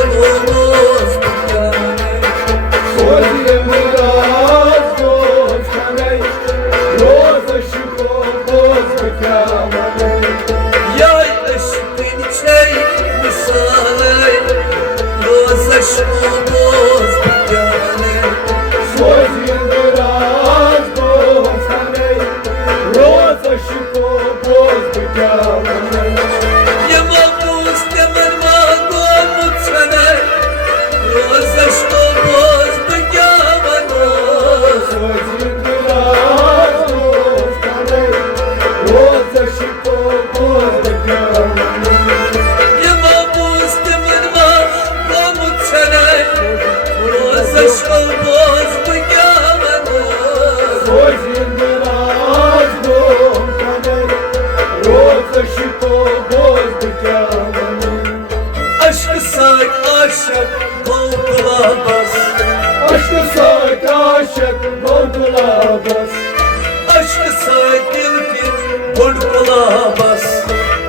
شلوز بكاني Sozi miraz dostane, roza şikoboz bekamane. Yay aşkın çey misale Roza şlوز بكاني Sozi miraz dostane, roza şikoboz bekamane. Yama mustemel magom utsane Roza şlوز بكاني Sozi miraz dostane, roza şikoboz bekamane. Yama mustemel magom utsane Roza şlوز بكاني Sozi miraz dostane, roza şikoboz bekamane. Aşkı sak aşık kolkula bas Aşkı sak aşık dolgula bas. Aşkı sak dilkin kolkula bas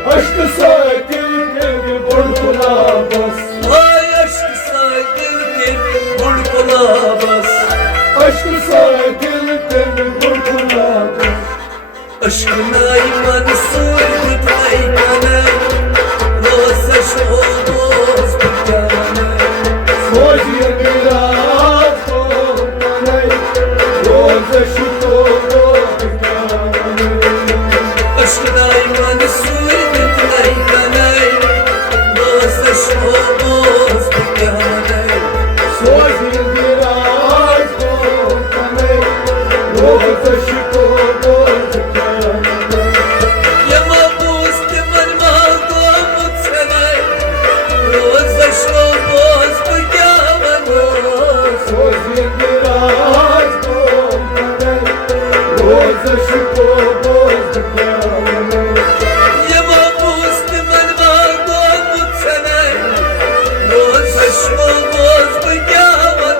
Aşkı sak dilgir dolgula bas. Ay aşkı sak dilkin kolkula bas Aşkı sak dilgir dolgula bas. Aşkına iman suyut aykane Roza şolboz bükane Sozi miraz dostane, roza şikoboz bekamane. Aşkına iman suyut aykane Roza şolboz bükane Sozi miraz dostane, roza şikoboz bekamane. Yama mustemel magom utsane Roza şlوز بكاني Sozi miraz dostane, roza şikoboz bekamane. Yama mustemel magom utsane Roza şlوز بكاني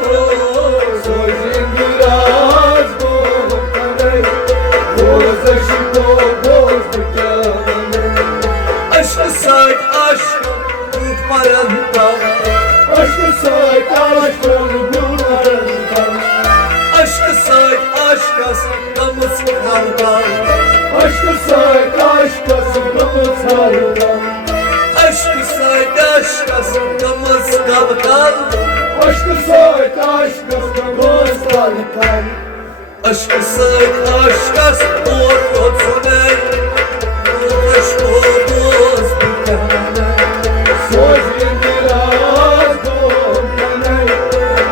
Sozi miraz dostane, roza şikoboz bekamane. Aşkı sak aşk tutmarında Aşkı sak aşkın yurlarından. Aşkı sak aşkas namız kardan Aşkı sak aşkasını sardan. Aşkı sak aşkas namız kardan Aşkı sak aşkasını sardan. Aşkı sak aşkas ortotsune Roza şlوز بكاني Sozi miraz dostane,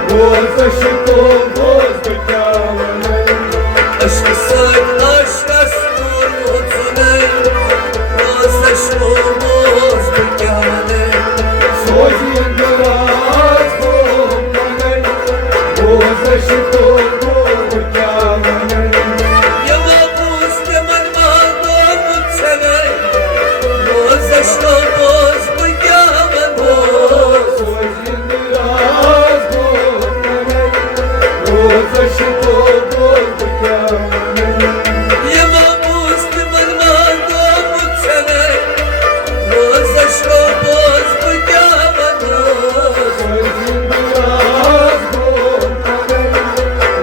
roza şikoboz bekamane. Aşkı sak aşkas ortotsune Roza şlوز بكاني Sozi miraz dostane, roza şikoboz bekamane. Yama mustemel magom utsane Roza şlوز بكاني Sozi miraz dostane, roza şikoboz bekamane. Yama mustemel magom utsane Roza şlوز بكاني Sozi miraz dostane,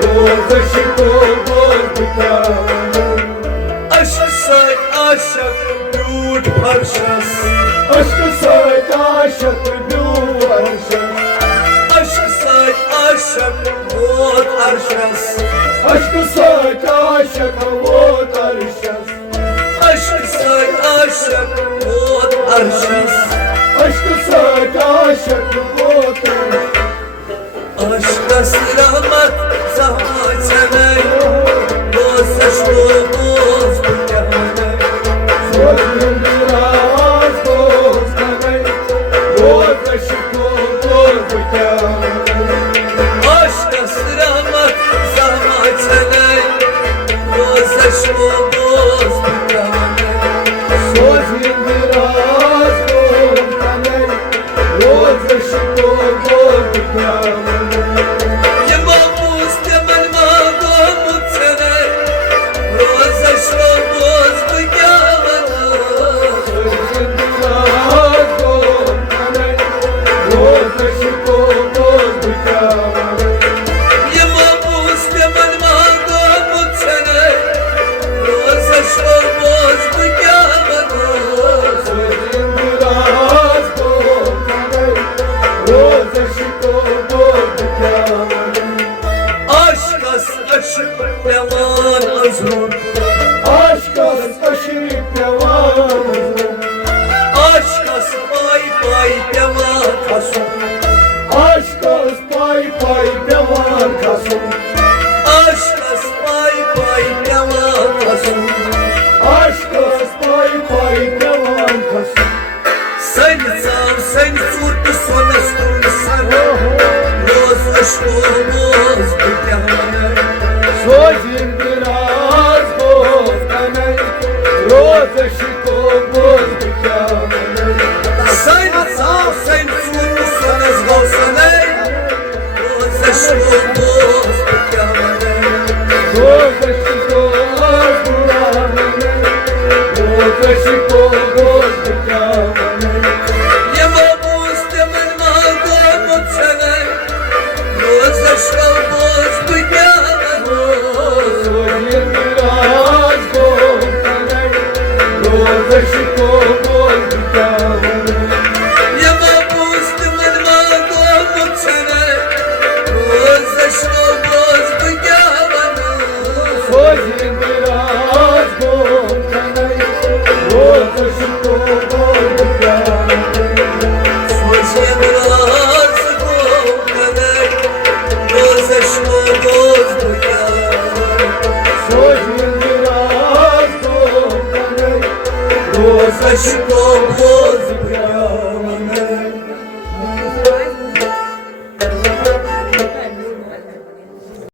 roza şikoboz bekamane. Aşkı sak aşık yurt parçası Aşkı sak aşık duvarşın. Aşkı sak aşık ot arşası Aşkı sak aşık vot arşas. Aşkı sak aşık ot arşası Aşkı sak aşık vot arşas. Aşka sırahmat zahmat sever Roza şlوز بكاني Sozi miraz dostane, roza şikoboz bekamane. Aşka sırahmat zahmat sever Roza şlوز بكاني Sozi miraz dostane, roza şikoboz bekamane. Yama mustemel magom utsane Розочку воздухами, Ема пустимо магому цене, роза що воздухами. один раз коханий, розочку воздухами, Aşka saçıp yalan azgın, aşka taşıyıp yalanızı, aşka pay pay yalan kasım, aşka pay pay yalan kasım, aşka pay pay yalan kasım. aşka pay pay yalan kasım. Sen sağ, sen surdu sonra sen, roz aşkımız bir yana. Созим biraz bozkanay, розочку воздухами, Sen sağ, sen surdu sonra roz aşkımız bir yana. розочку воздухами, розочку воздухами. Ема pustimo magому цене, роза що воздухами. Созим biraz bozkanay, розочку воздухами. Ема pustimo magому цене, роза що воздухами. Созим biraz bozkanay, розочку воздухами. Созим раз коханий, роза що воздухами. Созим biraz bozkanay, Роза що воздухами.